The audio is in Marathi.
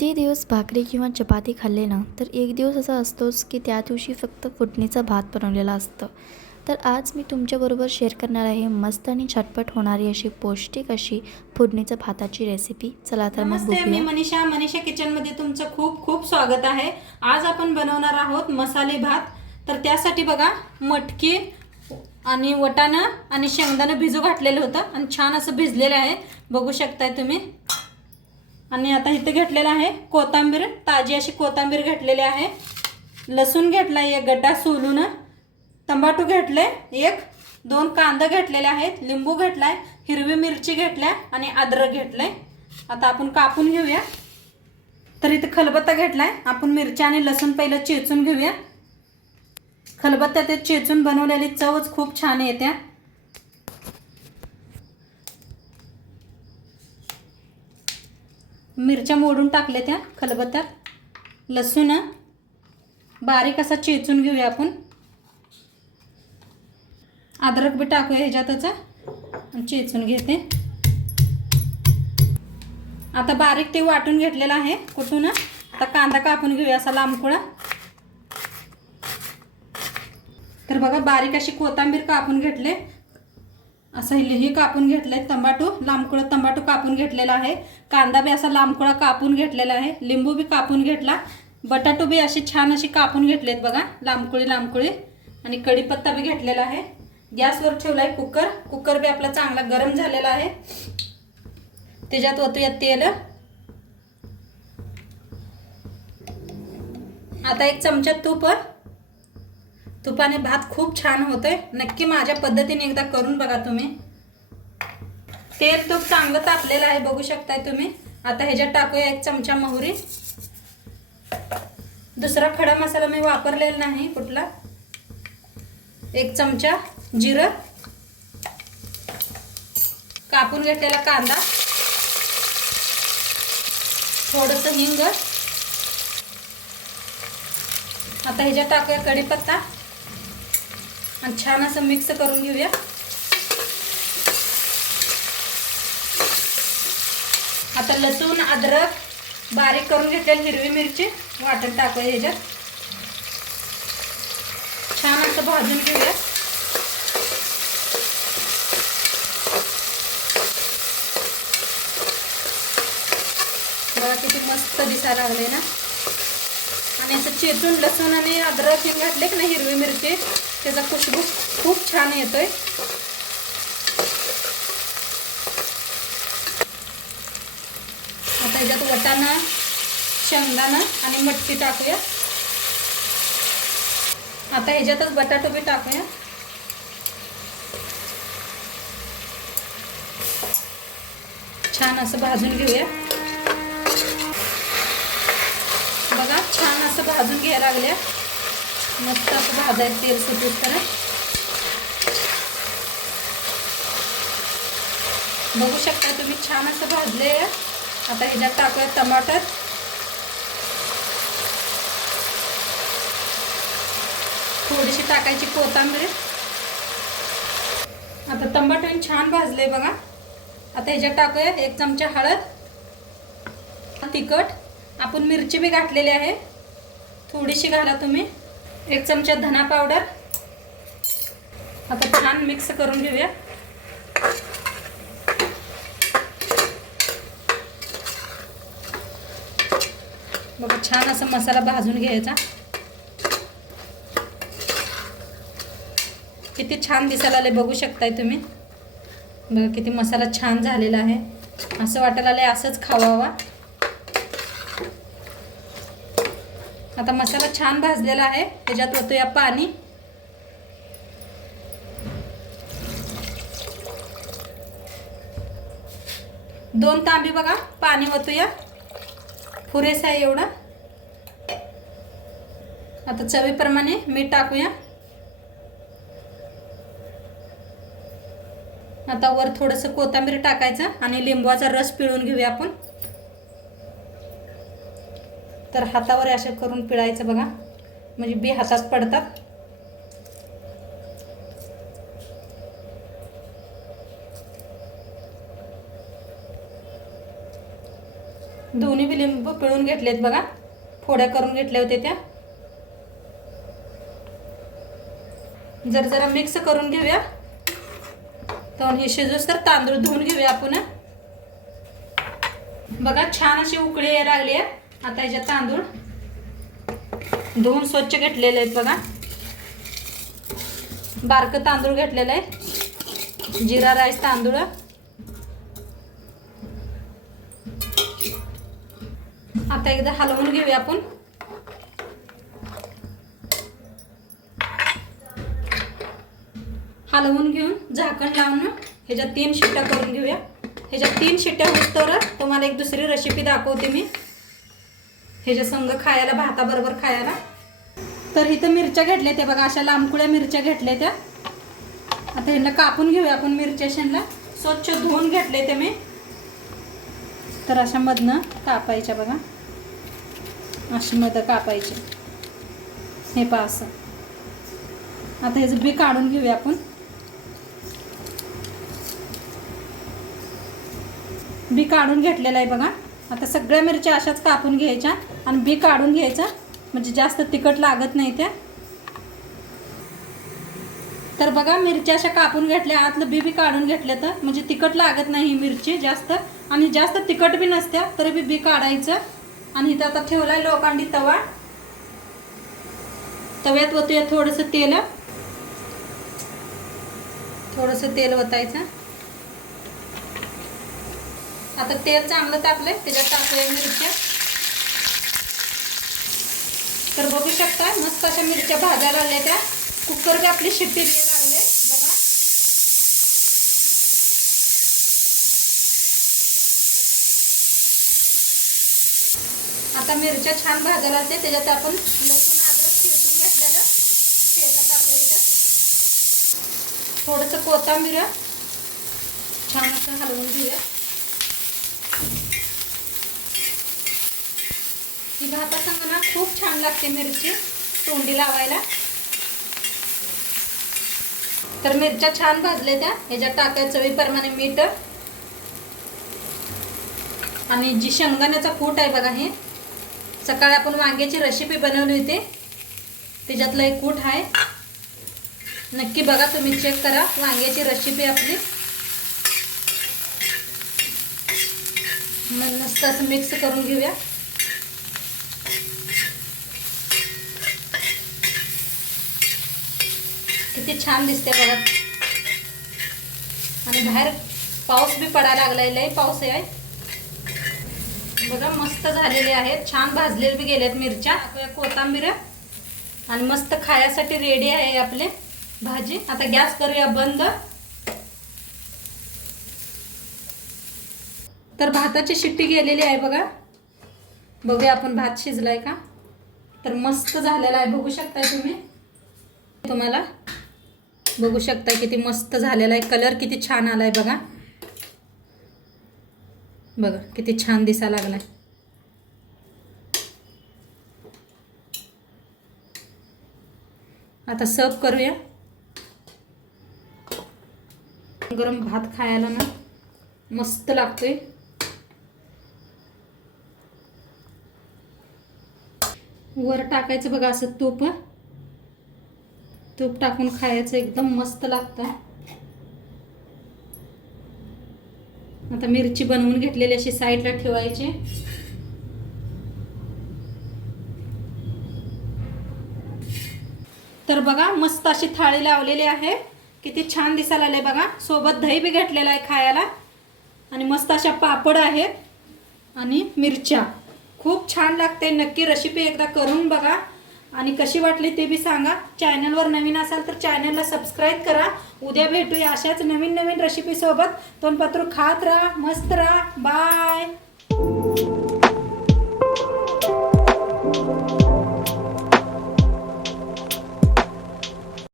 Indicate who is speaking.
Speaker 1: किती दिवस भाकरी किंवा चपाती खाल्ले ना तर एक दिवस असा असतोच की त्या दिवशी फक्त फोडणीचा भात बनवलेला असतं. तर आज मी तुमच्याबरोबर शेअर करणार आहे मस्त आणि झटपट होणारी अशी पौष्टिक अशी फोडणीच्या भाताची रेसिपी चला तर मग
Speaker 2: मी मनीषा. मनीषा किचनमध्ये तुमचं खूप खूप स्वागत आहे. आज आपण बनवणार आहोत मसाले भात. तर त्यासाठी बघा मटकी आणि वटाणं आणि शेंगदाणं भिजू घातलेलं होतं आणि छान असं भिजलेलं आहे. बघू शकताय तुम्ही. आणि आता इथे घेतलेलं आहे कोथिंबीर ताजी अशी कोथिंबीर घेतलेली आहे. लसूण घेतला एक गड्डा सोलून. तंबाटू घेतले एक दोन कांदा घेतलेले आहेत लिंबू घेतलाय हिरवी मिरची घेतल्या आणि अद्रक घेतलंय. आता आपण कापून घेऊया. तर इथे खलबत्ता घेतलाय. आपण मिरच्या आणि लसूण पहिलं चेचून घेऊया. खलबत्ता ते चेचून बनवलेली चवच खूप छान येत्या. मिरच्या मोडून टाकल्या त्या खलबत्त्यात. लसूण बारीक असा चेचून घेऊया आपण. अद्रक बी टाकूया ह्याच्यातच चेचून घेते. आता बारीक ते वाटून घेतलेलं आहे कुठून आता कांदा कापून घेऊया असा लांबकुळा तर बघा बारीक अशी कोथिंबीर कापून घेतले. असं हे हे कापून घेतले तंबाटू लांबकुळा तंबाटू कापून घेतलेला आहे. कांदा बी असा लांबकुळा कापून घेतलेला आहे. लिंबू बी कापून घेतला. बटाटो बी अशी छान अशी कापून घेतलेत बघा. लांबकुळी लांबकुळी. आणि कढीपत्ता बी घेतलेला आहे. गॅसवर ठेवला आहे कुकर. कुकर बी आपला चांगला गरम झालेला आहे. त्याच्यात ओतूया तेल. आता एक चमचा तूप. तुपाने भात खूप छान होतोय. नक्की माझ्या पद्धतीने एकदा करून बघा तुम्ही. तेल तूप चांगलं तापलेलं आहे बघू शकताय तुम्ही. आता ह्याच्यात टाकूया एक चमचा मोहरी. दुसरा खडा मसाला मी वापरलेला नाही कुठला? एक चमचा जिरं. कापून घेतलेला कांदा. थोडंसं हिंग. आता ह्याच्यात टाकूया कढीपत्ता. आणि छान असं मिक्स करून घेऊया. आता लसूण अद्रक बारीक करून घेतलेली हिरवी मिरची वाटण टाकूया ह्याच्यात. छान असं भाजून घेऊया. बघा किती मस्त दिसायला लागले ना. आणि असं चेचून लसूण आणि अद्रक हे घातले की नाही हिरवी मिरची त्याचा खुशबू खूप छान येतोय. आता ह्याच्यात वटाणा शेंगदाणा आणि मटकी टाकूया. आता ह्याच्यातच बटाटो बी टाकूया. छान असं भाजून घेऊया. बघा छान असं भाजून घ्यायला लागल्या. मस्त असं भाजायचं तेल सुटूस तर. बघू शकता तुम्ही छान असं भाजले आता ह्याच्यात टाकूया टमाटर. थोडीशी टाकायची कोथिंबीर. आता टमाटर छान भाजले बघा. आता ह्याच्यात टाकूया एक चमचा हळद. तिखट. आपण मिरची बी घातलेली आहे. थोडीशी घाला तुम्ही. एक चमचा धना पावडर. आता छान मिक्स करून घेऊया. बघा छान असा मसाला भाजून घ्यायचा. किती छान दिसायला आले बघू शकताय तुम्ही. बघा किती मसाला छान झालेला आहे. असं वाटायला आले असंच खावावा. आता मसाला छान भाजलेला आहे. त्याच्यात होतोया पाणी. दोन तांबी बघा पाणी होतोया पुरेसा आहे एवढा. आता चवीप्रमाणे मीठ टाकूया. आता वर थोडंसं कोथिंबीर टाकायचं आणि लिंबाचा रस पिळून घेऊया आपण. तर हातावर असे करून पिळायचं बघा. म्हणजे बी हातात पडतात. दोन्ही बी लिंबू पिळून घेतलेत बघा. फोड्या करून घेतल्या होत्या त्या. जर जरा मिक्स करून घेऊया. तर हे शिजूस तर तांदूळ धुवून घेऊया आपण. बघा छान अशी उकळी यायला लागली आहे. आता ह्याच्यात तांदूळ. धुवून स्वच्छ घेतलेले आहेत बघा. बारकं तांदूळ घेतलेलं आहे. जिरा राईस तांदूळ. आता एकदा हलवून घेऊया आपण. हलवून घेऊन झाकण लावून ह्याच्यात तीन शिट्ट्या करून घेऊया. ह्याच्यात तीन शिट्ट्या होतं तुम्हाला एक दुसरी रेसिपी दाखवते मी. ह्याच्या संग खायला भाताबरोबर खायला. तर इथं मिरच्या घेतल्या त्या बघा अशा लांबकुळ्या मिरच्या घेतल्या त्या. आता ह्यांना कापून घेऊया आपण मिरच्या शेणला. स्वच्छ धुवून घेतले ते मी. तर अशा मधनं कापायच्या बघा. अशी मधं कापायची. हे पहा असं. आता ह्याचं बी काढून घेऊया आपण. बी काढून घेतलेलं आहे बघा. आता सगळ्या मिरच्या अशाच कापून घ्यायच्या आणि बी काढून घ्यायचं. म्हणजे जास्त तिखट लागत नाही त्या. तर बघा मिरच्या अशा कापून घेतल्या आतलं बी बी काढून घेतलं तर म्हणजे तिखट लागत नाही ही मिरची जास्त. आणि जास्त तिखट बी नसत्या तरी बी बी काढायचं. आणि इथं आता ठेवलाय लोखंडी तवा. तव्यात वतूया थोडंसं तेल. थोडंसं तेल वतायचं. आता तेल चांगलं तापलंय त्याच्यात टाकूया मिरच्या. तर बघू शकता मस्त अशा मिरच्या भाज्या लागल्या त्या. कुकर बी आपली शिट्टी लागले. बघा. आता मिरच्या छान भाजायला लागते त्याच्यात आपण लसूण अद्रक चिरटून घेतलेलं. ते टाकू थोडंसं कोथांबीर. छान असं हलवून घेऊया. ही भातासंग ना खूप छान लागते मिरची तोंडी लावायला. तर मिरच्या छान भाजल्या त्या ह्याच्यात टाकायचं चवीप्रमाणे मीठ. आणि जी शेंगदाण्याचा कूट आहे बघा हे सकाळी आपण वांग्याची रेसिपी बनवली होती त्याच्यातलं एक कूट आहे. नक्की बघा तुम्ही चेक करा वांग्याची रेसिपी आपली. मग मस्त असं मिक्स करून घेऊया. किती छान दिसते बघा. आणि बाहेर पाऊस बी पडायला लागलेला आहे पाऊस आहे. बघा मस्त झालेले आहेत. छान भाजलेले बी गेलेत मिरच्या. कोथांबीर. आणि मस्त खायासाठी रेडी आहे आपले भाजी. आता गॅस करूया बंद. तर भाताची शिट्टी गेलेली आहे बघा. बघूया आपण भात शिजलाय का? तर मस्त झालेला आहे. बघू शकताय तुम्ही. तुम्हाला बघू शकता किती मस्त झालेला आहे. कलर किती छान आलाय बघा. बघा किती छान दिसा लागलाय. आता सर्व करूया. गरम भात खायला ना मस्त लागतोय. वर टाकायचं बघा असं तूप. तूप टाकून खायचं एकदम मस्त लागतं. आता मिरची बनवून घेतलेली अशी साईडला ठेवायची. तर बघा मस्त अशी थाळी लावलेली आहे. किती छान दिसायला आले बघा. सोबत दही बी घेतलेला आहे खायला. आणि मस्त अशा पापड आहेत. आणि मिरच्या. खूप छान लागते. नक्की रेसिपी एकदा करून बघा. आणि कशी वाटली ते बी सांगा. चॅनलवर नवीन असाल तर चॅनलला सबस्क्राईब करा. उद्या भेटूया अशाच नवीन नवीन रेसिपीसोबत तोंडपत्र खात राहा मस्त राहा. बाय